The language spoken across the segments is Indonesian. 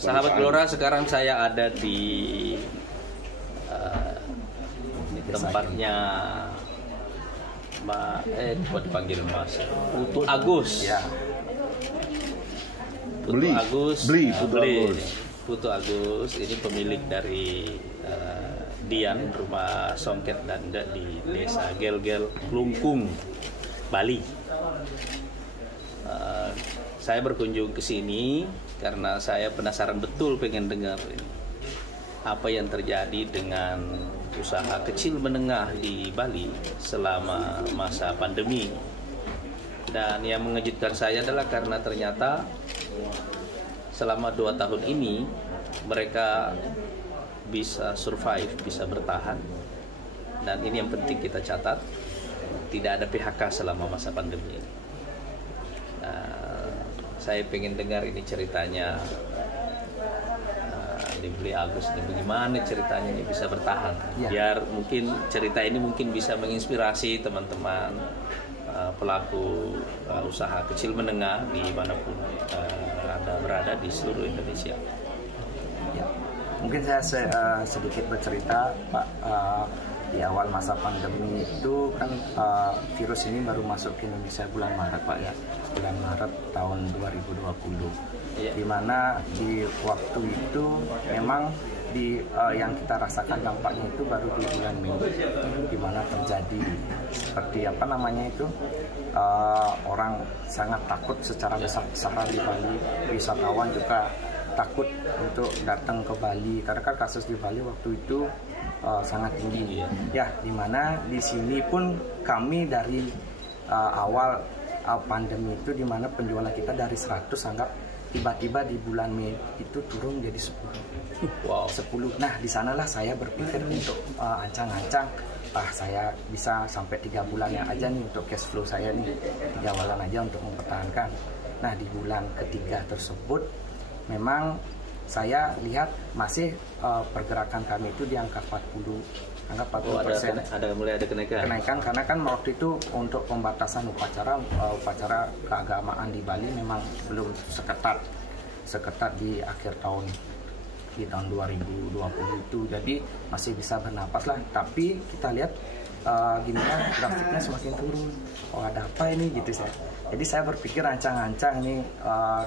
Sahabat Gelora, sekarang saya ada di tempatnya buat panggil Mas Putu Agus. Ya. Putu Agus ini pemilik dari Dian Rumah Songket Danda di Desa Gel-Gel, Klungkung, Bali. Saya berkunjung ke sini karena saya penasaran betul, pengen dengar apa yang terjadi dengan usaha kecil menengah di Bali selama masa pandemi. Dan yang mengejutkan saya adalah karena ternyata selama 2 tahun ini mereka bisa survive, bisa bertahan. Dan ini yang penting kita catat, tidak ada PHK selama masa pandemi ini. Saya pengen dengar ini ceritanya Dibeli Agus ini, bagaimana ceritanya ini bisa bertahan. Biar mungkin cerita ini mungkin bisa menginspirasi teman-teman pelaku usaha kecil menengah dimanapun Anda berada di seluruh Indonesia. Ya. Mungkin saya sedikit bercerita, Pak. Di awal masa pandemi itu kan virus ini baru masuk ke Indonesia bulan Maret, Pak, ya. Bulan Maret tahun 2020. Di mana di waktu itu memang yang kita rasakan dampaknya itu baru di bulan Mei, di mana terjadi seperti orang sangat takut secara besar-besaran di Bali. Wisatawan juga takut untuk datang ke Bali karena kan kasus di Bali waktu itu sangat tinggi. Ya, dimana di sini pun kami dari awal pandemi itu, dimana penjualan kita dari 100 anggap tiba-tiba di bulan Mei itu turun jadi 10. Wow. 10. Nah, di sanalah saya berpikir untuk ancang-ancang, saya bisa sampai 3 bulan aja nih untuk cash flow saya nih, 3 bulan aja untuk mempertahankan. Nah, di bulan ketiga tersebut memang saya lihat masih pergerakan kami itu di angka 40%. Mulai ada kenaikan Karena kan waktu itu untuk pembatasan upacara keagamaan di Bali memang belum seketat di akhir tahun, di tahun 2020 itu. Jadi masih bisa bernapas lah. Tapi kita lihat grafiknya semakin turun. Ada apa ini gitu saya. Jadi saya berpikir ancang-ancang nih,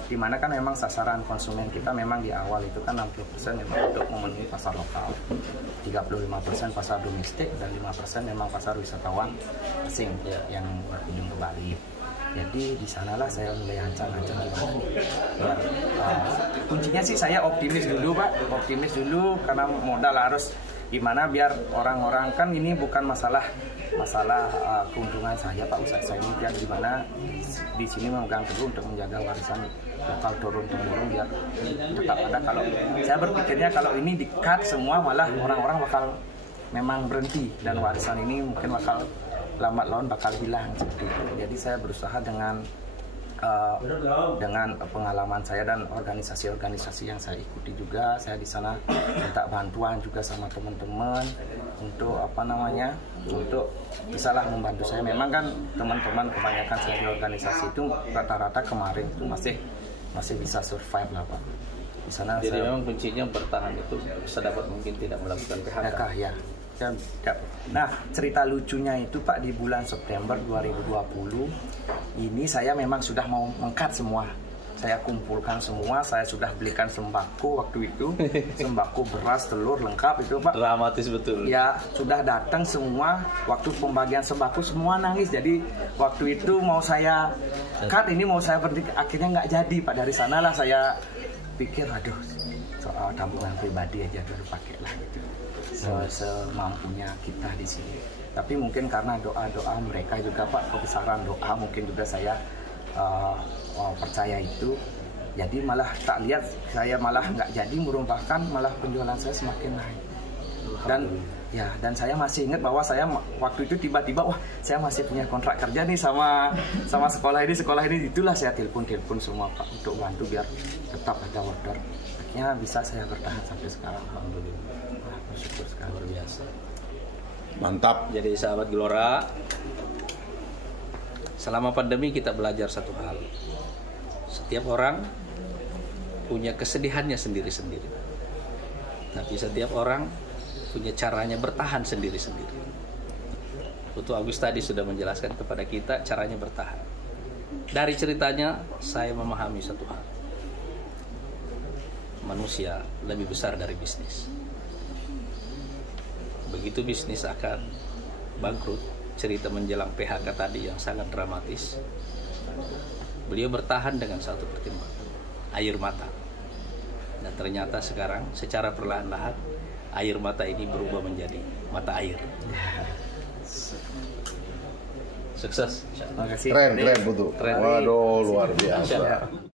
dimana kan memang sasaran konsumen kita memang di awal itu kan 60% memang untuk memenuhi pasar lokal, 35% pasar domestik, dan 5% memang pasar wisatawan asing yang berkunjung ke Bali. Jadi di sanalah saya mulai ancang-ancang gimana nih. Kuncinya sih saya optimis dulu, Pak, karena modal harus gimana biar orang-orang, kan ini bukan masalah keuntungan saja, Pak, usaha saya ini biar gimana di sini memegang teguh untuk menjaga warisan lokal turun-temurun biar tetap ada. Kalau saya berpikirnya kalau ini di-cut semua malah orang-orang bakal memang berhenti dan warisan ini mungkin bakal lambat laun bakal hilang seperti itu. Jadi saya berusaha dengan pengalaman saya dan organisasi-organisasi yang saya ikuti juga, saya di sana minta bantuan juga sama teman-teman untuk untuk bisalah membantu saya. Memang kan teman-teman kebanyakan saya di organisasi itu rata-rata kemarin itu masih bisa survive lah, Pak. Di sana jadi memang kuncinya bertahan itu sedapat mungkin tidak melakukan PHK. Ya. Nah, cerita lucunya itu, Pak, di bulan September 2020 ini saya memang sudah mau mengkat semua. Saya kumpulkan semua, saya sudah belikan sembako waktu itu, sembako, beras, telur, lengkap itu, Pak. Dramatis betul. Ya, sudah datang semua, waktu pembagian sembako semua nangis. Jadi waktu itu mau saya cut, ini mau saya berhenti, akhirnya nggak jadi, Pak. Dari sanalah saya pikir, aduh, soal tabungan pribadi aja dulu pakai lah gitu. Semampunya kita di sini. Tapi mungkin karena doa-doa mereka juga, Pak, kebesaran doa mungkin juga saya percaya itu. Jadi malah tak lihat saya malah nggak jadi merumpahkan, malah penjualan saya semakin naik. Dan saya masih ingat bahwa saya waktu itu tiba-tiba saya masih punya kontrak kerja nih sama sekolah ini. Itulah saya telepon semua, Pak, untuk bantu biar tetap ada order. Akhirnya bisa saya bertahan sampai sekarang, alhamdulillah. Bersyukur sekali. Luar biasa. Mantap. Jadi sahabat Gelora, selama pandemi kita belajar satu hal. Setiap orang punya kesedihannya sendiri-sendiri. Tapi setiap orang punya caranya bertahan sendiri-sendiri. Putu Agus tadi sudah menjelaskan kepada kita caranya bertahan. Dari ceritanya saya memahami satu hal. Manusia lebih besar dari bisnis. Begitu bisnis akan bangkrut, cerita menjelang PHK tadi yang sangat dramatis, beliau bertahan dengan satu pertimbangan, air mata. Dan ternyata sekarang secara perlahan-lahan air mata ini berubah menjadi mata air. Sukses. Terima kasih. Keren Putu. Keren. Waduh, luar biasa.